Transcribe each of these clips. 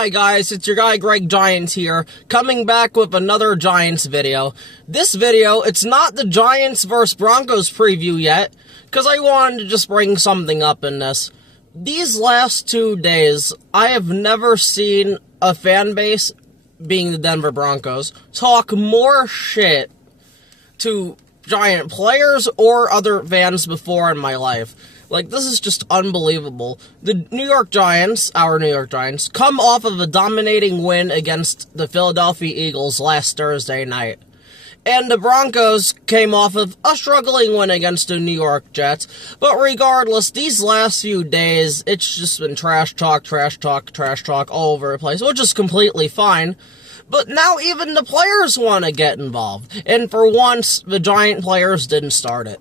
Hi guys, it's your guy Greg Giants here, coming back with another Giants video. This video, it's not the Giants vs. Broncos preview yet, because I wanted to just bring something up in this. These last 2 days, I have never seen a fan base, being the Denver Broncos, talk more shit to Giant players or other fans before in my life. Like, this is just unbelievable. The New York Giants, our New York Giants, come off of a dominating win against the Philadelphia Eagles last Thursday night. And the Broncos came off of a struggling win against the New York Jets. But regardless, these last few days, it's just been trash talk all over the place, which is completely fine. But now even the players want to get involved. And for once, the Giant players didn't start it.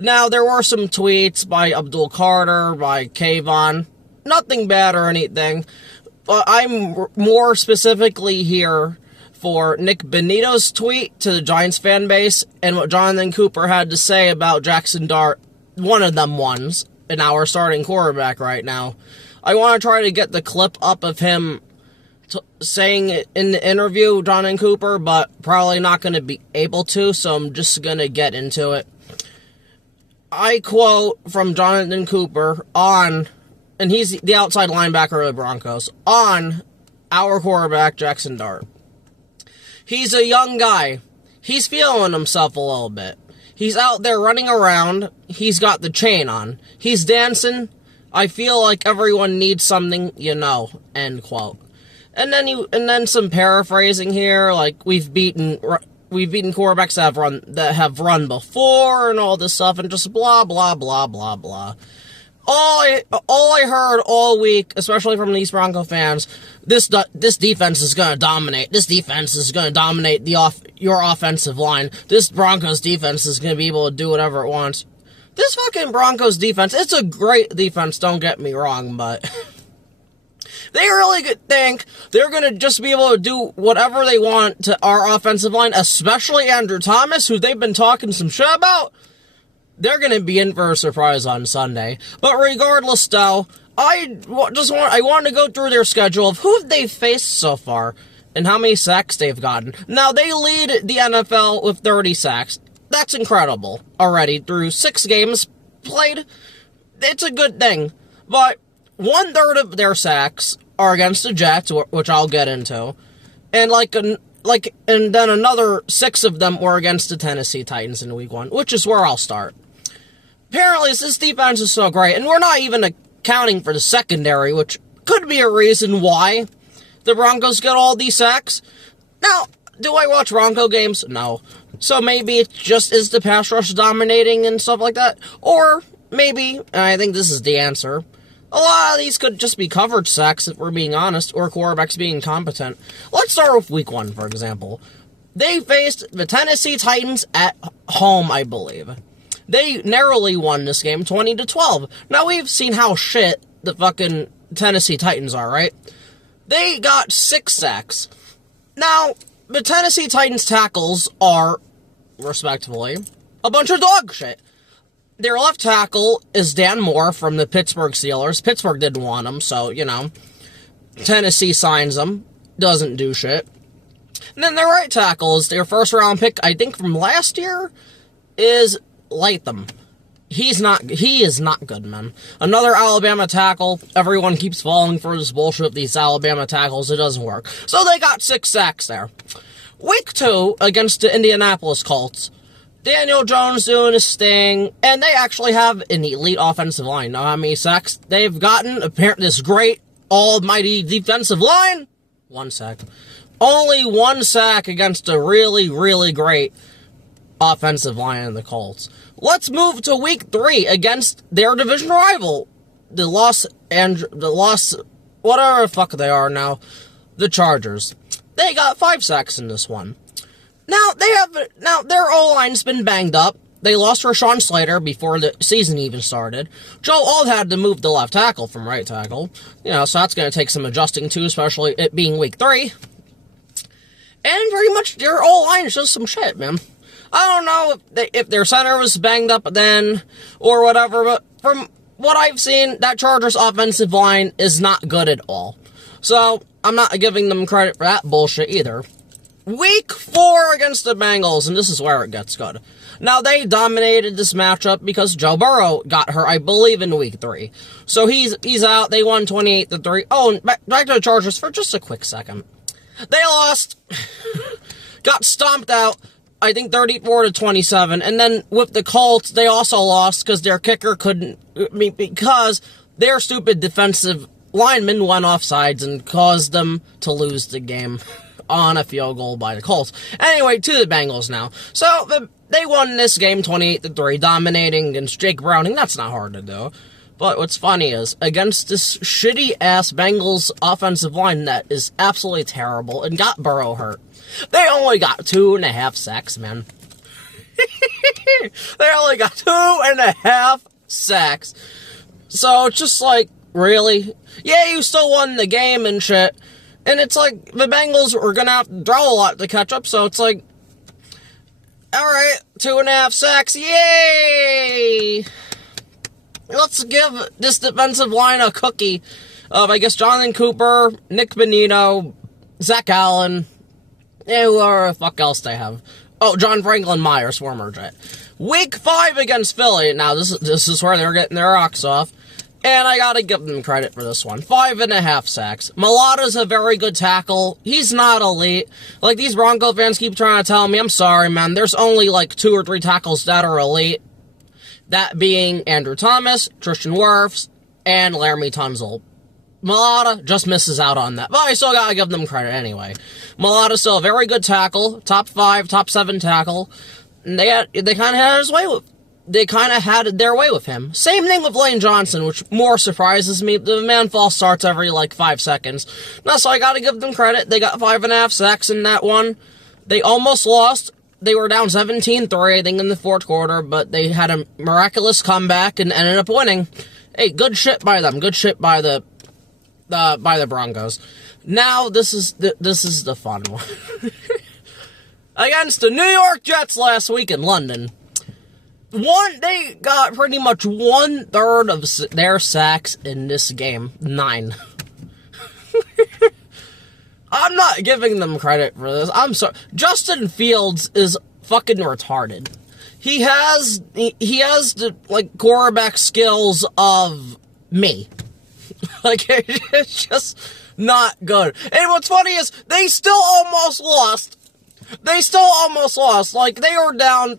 Now, there were some tweets by Abdul Carter, by Kayvon. Nothing bad or anything. But I'm more specifically here for Nick Benito's tweet to the Giants fan base and what Jonathan Cooper had to say about Jackson Dart, one of them ones, and our starting quarterback right now. I want to try to get the clip up of him saying it in the interview, Jonathan Cooper, but probably not going to be able to, so I'm just going to get into it. I quote from Jonathan Cooper on, and he's the outside linebacker of the Broncos, on our quarterback, Jackson Dart. He's a young guy. He's feeling himself a little bit. He's out there running around. He's got the chain on. He's dancing. I feel like everyone needs something, you know, end quote. And then some paraphrasing here, like we've beaten quarterbacks that have run before and all this stuff, and just blah blah blah blah blah. All I heard all week, especially from these Bronco fans, this defense is gonna dominate. This defense is gonna dominate your offensive line. This Broncos defense is gonna be able to do whatever it wants. This fucking Broncos defense, it's a great defense. Don't get me wrong, but they really think they're going to just be able to do whatever they want to our offensive line, especially Andrew Thomas, who they've been talking some shit about. They're going to be in for a surprise on Sunday. But regardless, though, I want to go through their schedule of who they've faced so far and how many sacks they've gotten. Now, they lead the NFL with 30 sacks. That's incredible already through 6 games played. It's a good thing. But 1/3 of their sacks are against the Jets, which I'll get into, and and then another 6 of them were against the Tennessee Titans in Week 1, which is where I'll start. Apparently, this defense is so great, and we're not even accounting for the secondary, which could be a reason why the Broncos get all these sacks. Now, do I watch Bronco games? No. So maybe it just is the pass rush dominating and stuff like that, or maybe, and I think this is the answer, a lot of these could just be coverage sacks, if we're being honest, or quarterbacks being competent. Let's start with Week 1, for example. They faced the Tennessee Titans at home, I believe. They narrowly won this game, 20-12. Now, we've seen how shit the fucking Tennessee Titans are, right? They got 6 sacks. Now, the Tennessee Titans tackles are, respectively, a bunch of dog shit. Their left tackle is Dan Moore from the Pittsburgh Steelers. Pittsburgh didn't want him, so, you know, Tennessee signs him. Doesn't do shit. And then their right tackle is their first-round pick, I think from last year, is Latham. He is not good, man. Another Alabama tackle. Everyone keeps falling for this bullshit with these Alabama tackles. It doesn't work. So they got 6 sacks there. Week 2 against the Indianapolis Colts. Daniel Jones doing his thing, and they actually have an elite offensive line. Know how many sacks they've gotten? Apparently, this great, almighty defensive line? 1 sack. Only 1 sack against a really, really great offensive line in the Colts. Let's move to Week 3 against their division rival, the whatever the fuck they are now, the Chargers. They got 5 sacks in this one. Now, their O-line's been banged up. They lost Rashawn Slater before the season even started. Joe Alt had to move the left tackle from right tackle. You know, so that's going to take some adjusting too, especially it being Week 3. And pretty much their O-line is just some shit, man. I don't know if their center was banged up then or whatever, but from what I've seen, that Chargers offensive line is not good at all. So, I'm not giving them credit for that bullshit either. Week 4 against the Bengals, and this is where it gets good. Now, they dominated this matchup because Joe Burrow got hurt, I believe, in week 3. So he's out. They won 28-3. Oh, and back to the Chargers for just a quick second. They lost. Got stomped out, I think 34-27. And then with the Colts, they also lost because their kicker couldn't, because their stupid defensive lineman went offsides and caused them to lose the game on a field goal by the Colts. Anyway, to the Bengals now. So, they won this game 28-3, dominating against Jake Browning. That's not hard to do. But what's funny is, against this shitty-ass Bengals offensive line that is absolutely terrible and got Burrow hurt, they only got 2.5 sacks, man. They only got 2.5 sacks. So, it's just like, really? Yeah, you still won the game and shit. And it's like, the Bengals were gonna have to throw a lot to catch up, so it's like, alright, 2.5 sacks, yay! Let's give this defensive line a cookie of, I guess, Jonathan Cooper, Nick Bonito, Zach Allen, and whoever the fuck else they have. Oh, John Franklin Myers, former Jet. Week 5 against Philly. Now, this is where they're getting their rocks off. And I gotta give them credit for this one. 5.5 sacks. Mulata's a very good tackle. He's not elite. Like, these Bronco fans keep trying to tell me, I'm sorry, man. There's only, like, 2 or 3 tackles that are elite. That being Andrew Thomas, Tristan Wirfs, and Laramie Tunsil. Mulata just misses out on that. But I still gotta give them credit anyway. Mulata's still a very good tackle. Top 5, top 7 tackle. And they kind of had his way with They kind of had their way with him. Same thing with Lane Johnson, which more surprises me. The man false starts every, 5 seconds. No, so I gotta give them credit. They got 5.5 sacks in that one. They almost lost. They were down 17-3, I think, in the 4th quarter, but they had a miraculous comeback and ended up winning. Hey, good shit by them. Good shit by the Broncos. Now, this is the fun one. Against the New York Jets last week in London. They got pretty much 1/3 of their sacks in this game. 9. I'm not giving them credit for this. I'm sorry. Justin Fields is fucking retarded. He has the, quarterback skills of me. It's just not good. And what's funny is, they still almost lost. They were down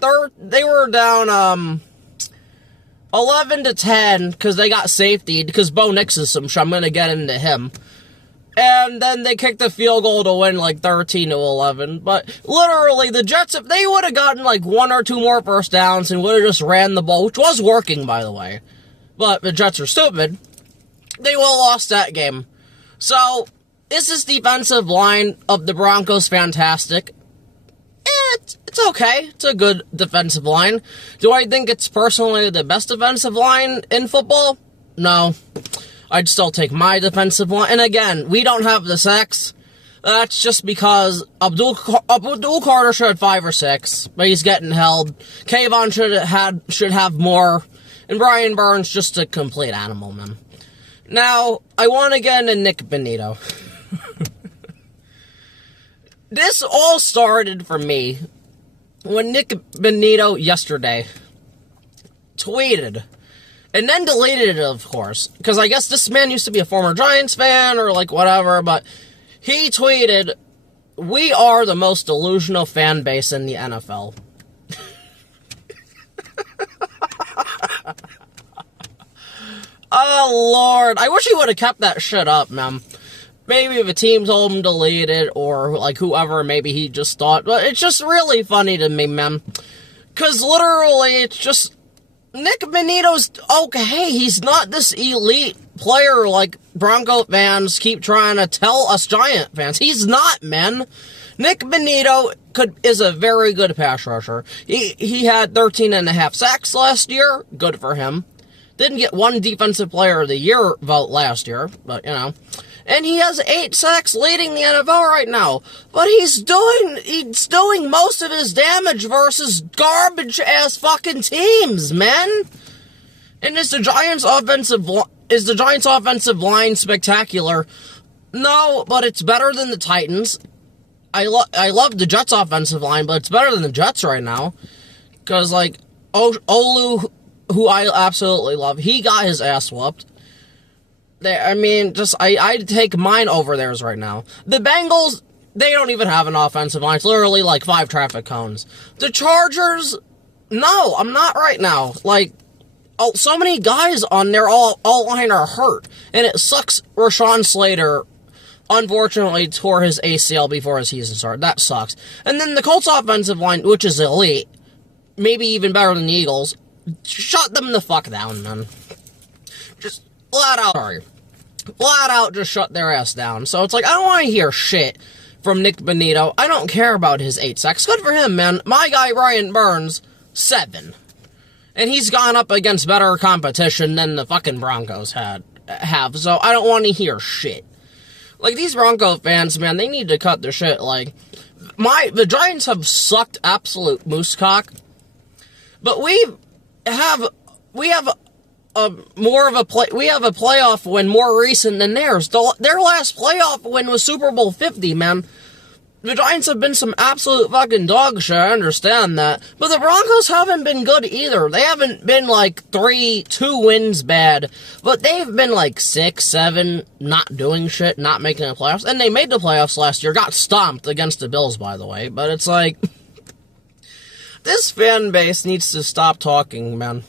11-10 because they got safetied because Bo Nix is some shit. I'm going to get into him. And then they kicked the field goal to win 13-11. But literally, the Jets, if they would have gotten 1 or 2 more first downs and would have just ran the ball, which was working, by the way. But the Jets are stupid. They would have lost that game. So, is this defensive line of the Broncos fantastic? It's okay. It's a good defensive line. Do I think it's personally the best defensive line in football? No. I'd still take my defensive line. And again, we don't have the sacks. That's just because Abdul Carter should have 5 or 6, but he's getting held. Kayvon should have more. And Brian Burns just a complete animal, man. Now, I want to get into Nick Bonito. This all started for me when Nick Bonito yesterday tweeted, and then deleted it, of course, because I guess this man used to be a former Giants fan or whatever, but he tweeted, "We are the most delusional fan base in the NFL." Oh, Lord. I wish he would have kept that shit up, man. Maybe if a team told him to delete it, or, whoever, maybe he just thought. But it's just really funny to me, man. Because, literally, it's just, Nick Bonito's okay. He's not this elite player like Bronco fans keep trying to tell us Giant fans. He's not, man. Nick Bonito is a very good pass rusher. He had 13.5 sacks last year. Good for him. Didn't get 1 Defensive Player of the Year vote last year, but, And he has 8 sacks leading the NFL right now. But he's doing most of his damage versus garbage-ass fucking teams, man. And is the Giants' offensive line spectacular? No, but it's better than the Titans. I love the Jets' offensive line, but it's better than the Jets right now. Because, like, Olu, who I absolutely love, he got his ass whooped. I'd take mine over theirs right now. The Bengals, they don't even have an offensive line. It's literally like 5 traffic cones. The Chargers, no, I'm not right now. Like, so many guys on their all line are hurt. And it sucks Rashawn Slater, unfortunately, tore his ACL before his season started. That sucks. And then the Colts offensive line, which is elite, maybe even better than the Eagles, shut them the fuck down, man. Just flat out just shut their ass down. So it's like, I don't want to hear shit from Nick Bonito. I don't care about his 8 sacks. Good for him, man. My guy, Ryan Burns, 7. And he's gone up against better competition than the fucking Broncos have. So I don't want to hear shit. Like, these Bronco fans, man, they need to cut their shit. Like, the Giants have sucked absolute moosecock. But we have a playoff win more recent than theirs. Their last playoff win was Super Bowl 50, man. The Giants have been some absolute fucking dog shit, I understand that. But the Broncos haven't been good either. They haven't been like 2 wins bad. But they've been like 6, 7, not doing shit, not making the playoffs. And they made the playoffs last year, got stomped against the Bills, by the way. But it's like, this fan base needs to stop talking, man.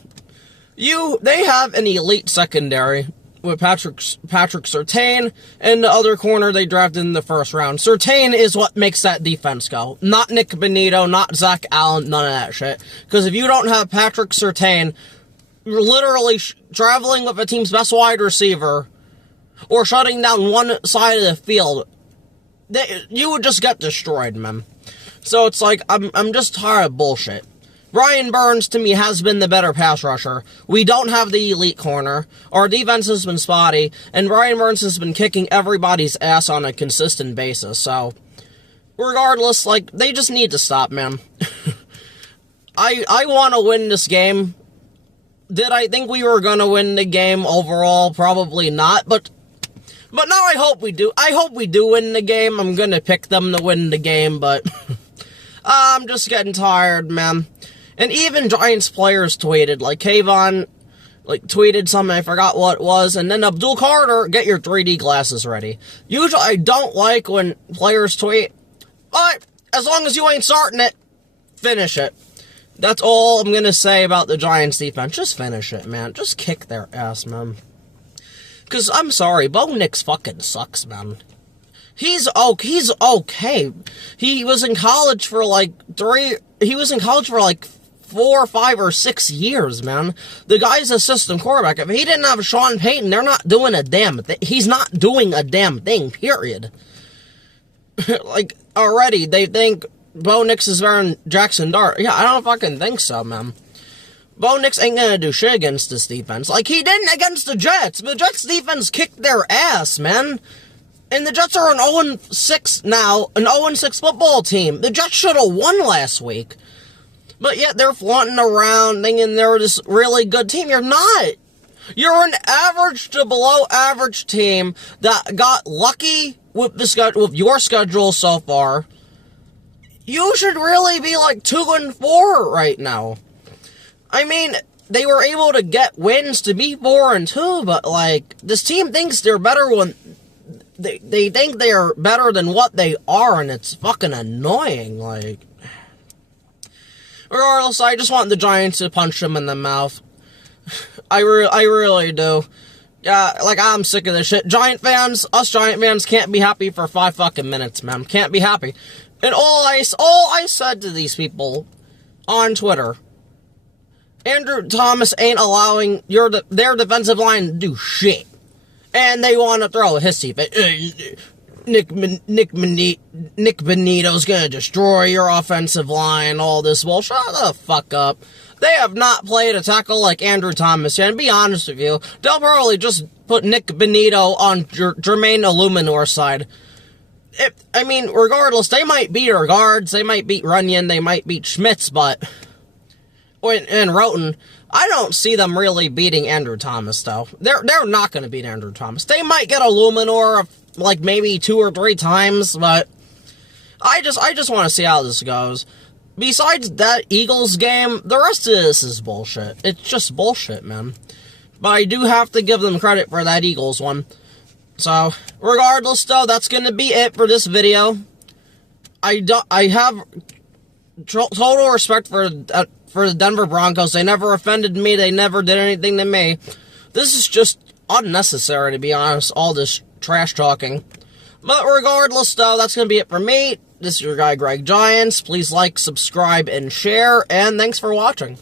They have an elite secondary with Patrick Surtain, and the other corner they drafted in the first round. Surtain is what makes that defense go. Not Nick Bonito, not Zach Allen, none of that shit. Because if you don't have Patrick Surtain, you're literally traveling with a team's best wide receiver, or shutting down one side of the field, you would just get destroyed, man. So it's like, I'm just tired of bullshit. Ryan Burns, to me, has been the better pass rusher. We don't have the elite corner. Our defense has been spotty. And Ryan Burns has been kicking everybody's ass on a consistent basis. So, regardless, like, they just need to stop, man. I want to win this game. Did I think we were going to win the game overall? Probably not. But now I hope we do. I hope we do win the game. I'm going to pick them to win the game, but I'm just getting tired, man. And even Giants players tweeted, like Kayvon, tweeted something, I forgot what it was, and then Abdul Carter, get your 3D glasses ready. Usually I don't like when players tweet, but as long as you ain't starting it, finish it. That's all I'm gonna say about the Giants defense. Just finish it, man. Just kick their ass, man. Because, I'm sorry, Bo Nix fucking sucks, man. He's okay. He was in college for like 4, 5, or 6 years, man. The guy's a system quarterback. If he didn't have Sean Payton, they're not doing a damn thing. He's not doing a damn thing, period. Like, already, they think Bo Nix is better than Jackson Dart. Yeah, I don't fucking think so, man. Bo Nix ain't gonna do shit against this defense. Like, he didn't against the Jets. The Jets defense kicked their ass, man. And the Jets are an 0-6 now, an 0-6 football team. The Jets should have won last week. But yet they're flaunting around thinking they're this really good team. You're not. You're an average to below average team that got lucky with your schedule so far. You should really be like 2-4 right now. I mean, they were able to get wins to be 4-2, but like, this team thinks they're better when they think they're better than what they are, and it's fucking annoying, like. Regardless, I just want the Giants to punch them in the mouth. I really do. Like, I'm sick of this shit. Giant fans, us Giant fans can't be happy for 5 fucking minutes, man. Can't be happy. And all I said to these people on Twitter, Andrew Thomas ain't allowing their defensive line to do shit. And they want to throw a hissy fit. Nick Bonito's gonna destroy your offensive line, all this. Well, shut the fuck up. They have not played a tackle like Andrew Thomas yet, and be honest with you, they'll probably just put Nick Bonito on Jermaine Illuminor's side. I mean, regardless, they might beat our guards, they might beat Runyon, they might beat Schmitz, and Roten. I don't see them really beating Andrew Thomas, though. They're not going to beat Andrew Thomas. They might get Illuminor like, maybe 2 or 3 times, but I just want to see how this goes. Besides that Eagles game, the rest of this is bullshit. It's just bullshit, man. But I do have to give them credit for that Eagles one. So, regardless, though, that's going to be it for this video. I have total respect for the Denver Broncos. They never offended me. They never did anything to me. This is just unnecessary, to be honest, all this trash talking. But regardless, though, that's going to be it for me. This is your guy, Greg Giants. Please like, subscribe, and share, and thanks for watching.